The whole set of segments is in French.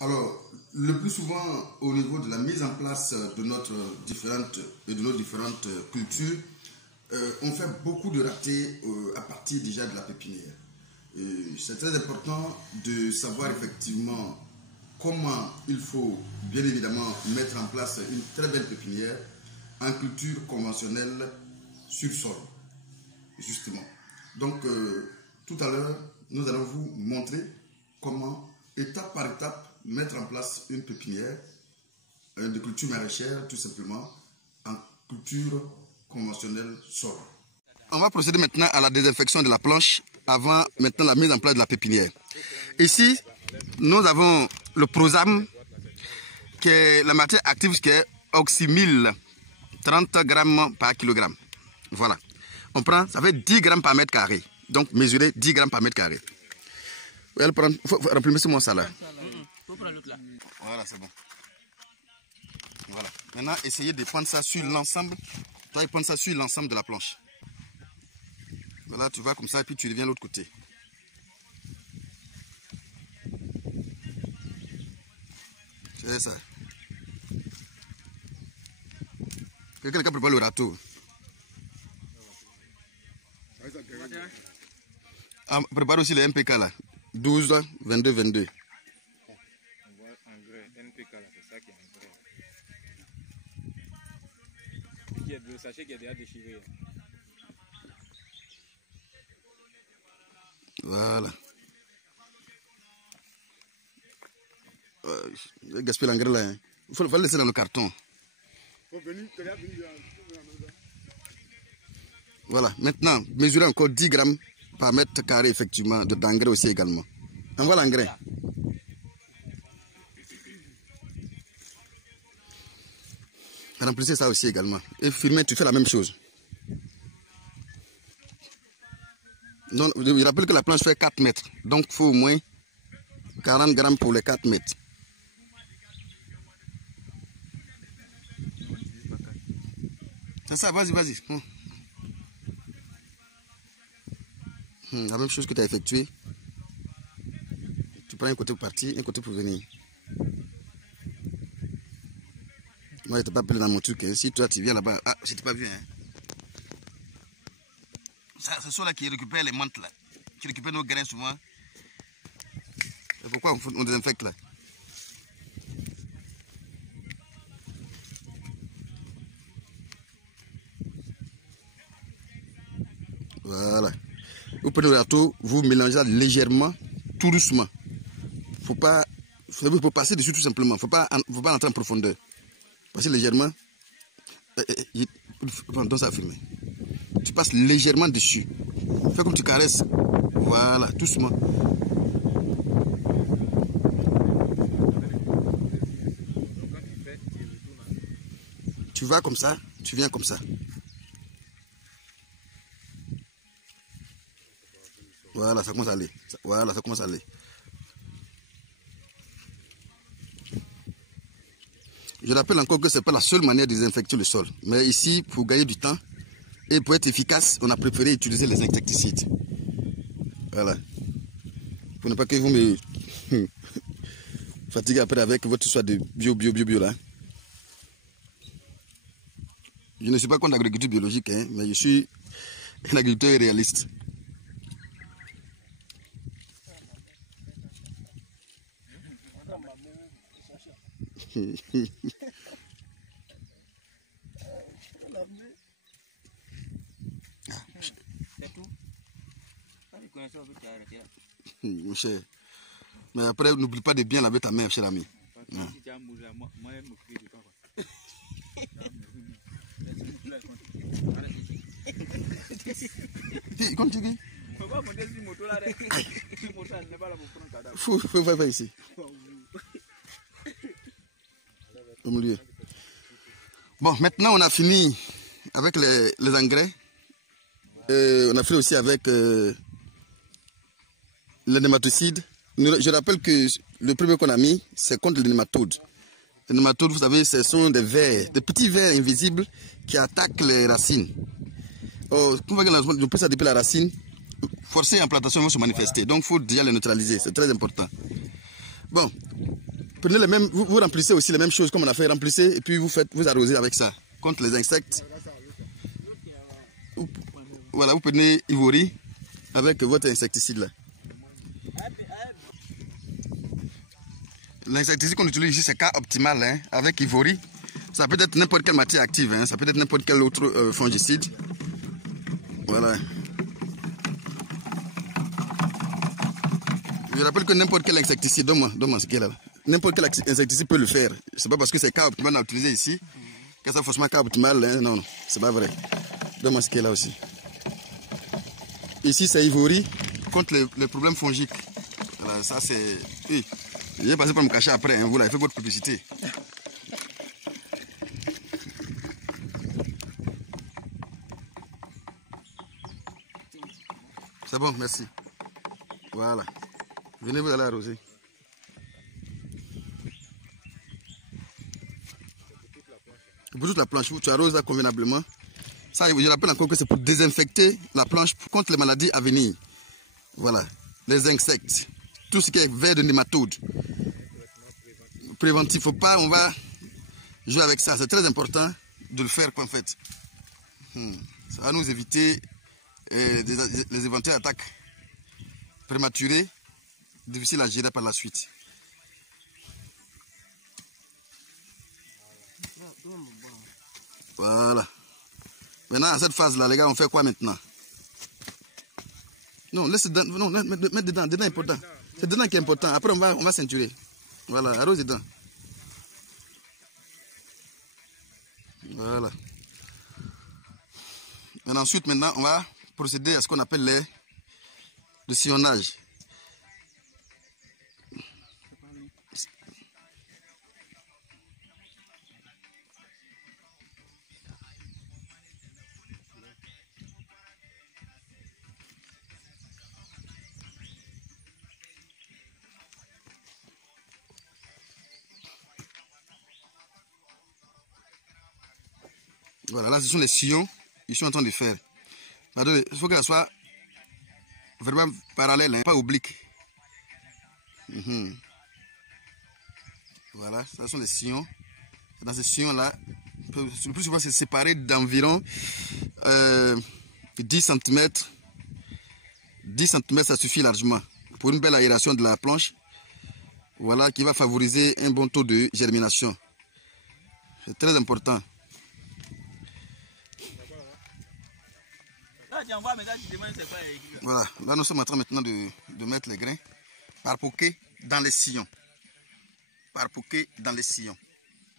Alors, le plus souvent, au niveau de la mise en place de nos différentes cultures, on fait beaucoup de ratés à partir déjà de la pépinière. C'est très important de savoir effectivement comment il faut bien évidemment mettre en place une très belle pépinière en culture conventionnelle sur sol, justement. Donc, tout à l'heure, nous allons vous montrer comment, étape par étape, mettre en place une pépinière de culture maraîchère, tout simplement, en culture conventionnelle sol. On va procéder maintenant à la désinfection de la planche avant maintenant la mise en place de la pépinière. Ici, nous avons le Prosam, qui est la matière active qui est oxymil, 30 grammes par kilogramme. Voilà. On prend, ça fait 10 grammes par mètre carré. Donc, mesurer 10 grammes par mètre carré. Il faut remplir ça là. Voilà, c'est bon. Voilà. Maintenant, essayez de prendre ça sur l'ensemble. Tu vas prendre ça sur l'ensemble de la planche. Voilà, tu vas comme ça et puis tu reviens de l'autre côté. C'est ça. Quelqu'un qui a préparé le râteau. Ah, prépare aussi les MPK là. 12, 22, 22. Sachez qu'il y a déjà déchiré. Voilà. Gaspiller l'engrais là. Il faut le laisser dans le carton. Voilà. Maintenant, mesurez encore 10 grammes par mètre carré effectivement d'engrais aussi également. Envoie l'engrais. Remplissez ça aussi également. Et filmer, tu fais la même chose. Non, je rappelle que la planche fait 4 mètres. Donc, il faut au moins 40 grammes pour les 4 mètres. C'est ça, vas-y, vas-y. La même chose que tu as effectué. Tu prends un côté pour partir, un côté pour venir. Moi, je t'ai pas appelé dans mon truc. Hein. Si toi, tu viens là-bas... Ah, je t'ai pas vu. Hein. C'est ceux-là qui récupèrent les menthes là. Qui récupèrent nos grains souvent. Et pourquoi on désinfecte là? Voilà. Vous prenez le râteau, vous mélangez ça légèrement, tout doucement. Faut pas passer dessus tout simplement. Faut pas entrer en profondeur. Passer légèrement. Donne ça à filmer. Tu passes légèrement dessus. Fais comme tu caresses. Voilà, doucement. Tu vas comme ça, tu viens comme ça. Voilà, ça commence à aller. Voilà, ça commence à aller. Je rappelle encore que ce n'est pas la seule manière de désinfecter le sol. Mais ici, pour gagner du temps et pour être efficace, on a préféré utiliser les insecticides. Voilà. Pour ne pas que vous me fatiguez après avec votre histoire de bio là. Je ne suis pas contre l'agriculture biologique, hein, mais je suis un agriculteur réaliste. Mon cher. Mais après, n'oublie pas de bien laver ta main, cher ami. Continue. Faut faire ici. Bon, maintenant on a fini avec les engrais. On a fini aussi avec les nématocides. Je rappelle que le premier qu'on a mis, c'est contre les nématodes. Les nématodes, vous savez, ce sont des vers, des petits vers invisibles qui attaquent les racines. On peut ça depuis la racine. Forcer l'implantation va se manifester. Donc il faut déjà les neutraliser. C'est très important. Bon, prenez les mêmes, vous remplissez aussi les mêmes choses comme on a fait, remplissez et puis vous arrosez avec ça contre les insectes. Voilà, vous prenez Ivory avec votre insecticide là. L'insecticide qu'on utilise ici c'est K optimal hein, avec Ivory. Ça peut être n'importe quelle matière active, hein, ça peut être n'importe quel autre fongicide. Voilà. Je rappelle que n'importe quel insecticide, donne-moi ce qu'il y a là. N'importe quel insecticide peut le faire. C'est pas parce que c'est K optimal à utiliser ici que ça forcément K optimal. Hein, non, c'est pas vrai. Donne-moi ce qu'il y a là aussi. Ici c'est Ivory contre les problèmes fongiques. Voilà, ça c'est. Oui. Je vais passer par me cacher après, hein, vous l'avez fait votre publicité. C'est bon, merci. Voilà. Venez vous aller arroser. Pour toute la planche, tu arroses là convenablement. Ça, je rappelle encore que c'est pour désinfecter la planche contre les maladies à venir. Voilà. Les insectes. Tout ce qui est vers de nématodes. Préventif, faut pas, on va jouer avec ça. C'est très important de le faire en fait. Ça va nous éviter les éventuelles attaques prématurées, difficiles à gérer par la suite. Voilà. Maintenant, à cette phase-là, les gars, on fait quoi maintenant? Non, laisse dedans, non, mettre dedans, dedans est important. C'est dedans qui est important. Après, on va ceinturer. Voilà, arrose dedans. Voilà. Et ensuite, maintenant, on va procéder à ce qu'on appelle le sillonnage. Voilà, là, ce sont les sillons qu'ils sont en train de faire. Il faut qu'elle soit vraiment parallèle, hein, pas oblique. Voilà, ce sont les sillons. Dans ces sillons-là, le plus souvent, c'est séparé d'environ 10 cm. 10 cm, ça suffit largement pour une belle aération de la planche. Voilà, qui va favoriser un bon taux de germination. C'est très important. Voilà, là nous sommes en train maintenant de mettre les grains par poquet dans les sillons. Par poquet dans les sillons.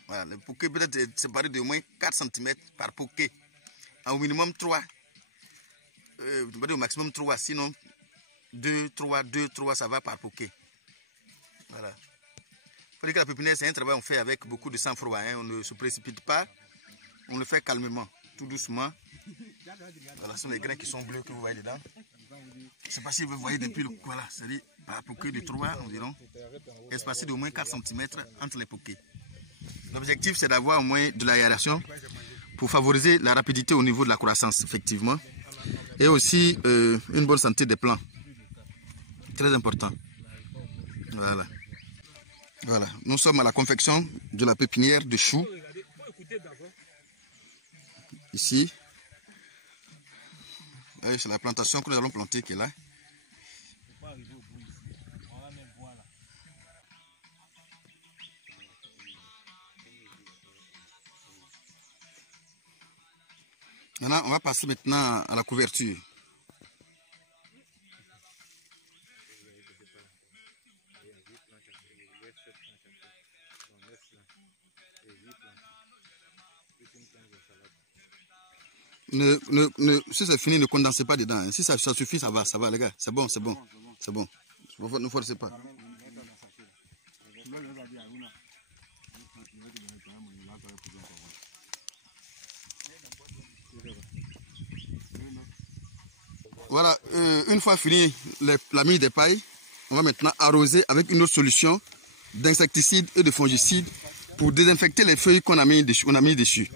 Voilà, le poquet peut être séparé de au moins 4 cm par poquet. Au minimum 3. Au maximum 3, sinon 2, 3, ça va par poquet. Voilà. Il faut dire que la pépinière, c'est un travail qu'on fait avec beaucoup de sang-froid. Hein. On ne se précipite pas, on le fait calmement, tout doucement. Voilà, ce sont les grains qui sont bleus que vous voyez dedans. Je ne sais pas si vous voyez depuis le. Voilà, c'est-à-dire par poquet de 3 environ, espacé d'au moins 4 cm entre les poquets. L'objectif, c'est d'avoir au moins de l'aération pour favoriser la rapidité au niveau de la croissance, effectivement. Et aussi une bonne santé des plants. Très important. Voilà. Voilà. Nous sommes à la confection de la pépinière de choux. Ici. C'est la plantation que nous allons planter qui est là. Maintenant, on va passer maintenant à la couverture. Si c'est fini, ne condensez pas dedans. Hein. Si ça suffit, ça va les gars. C'est bon. Ne forcez pas. Voilà, une fois fini la mise des pailles, on va maintenant arroser avec une autre solution d'insecticide et de fongicide pour désinfecter les feuilles qu'on a mis dessus.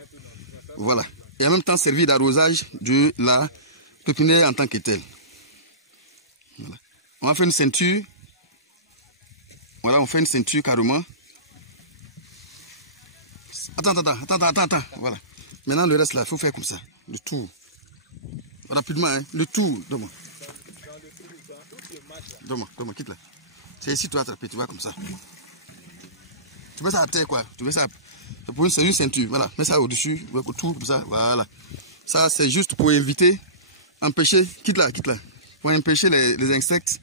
Voilà. Et en même temps servir d'arrosage de la pépinière en tant que telle. Voilà. On va faire une ceinture. Voilà, on fait une ceinture carrément Attends. Voilà. Maintenant, le reste là, il faut faire comme ça. Le tour. Rapidement, hein. Le tour. Donne-moi, quitte là. C'est ici, tu vas attraper, tu vois comme ça. Tu mets ça à terre, quoi. Tu mets ça. C'est une ceinture. Voilà. Mets ça au-dessus, autour, comme ça. Voilà. Ça, c'est juste pour éviter, empêcher, quitte là. Pour empêcher les insectes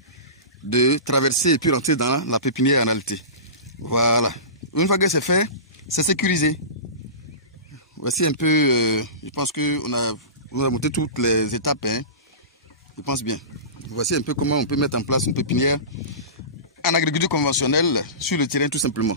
de traverser et puis rentrer dans la pépinière en réalité. Voilà. Une fois que c'est fait, c'est sécurisé. Voici un peu, je pense qu'on a monté toutes les étapes, hein. Je pense bien. Voici un peu comment on peut mettre en place une pépinière en agriculture conventionnelle sur le terrain tout simplement.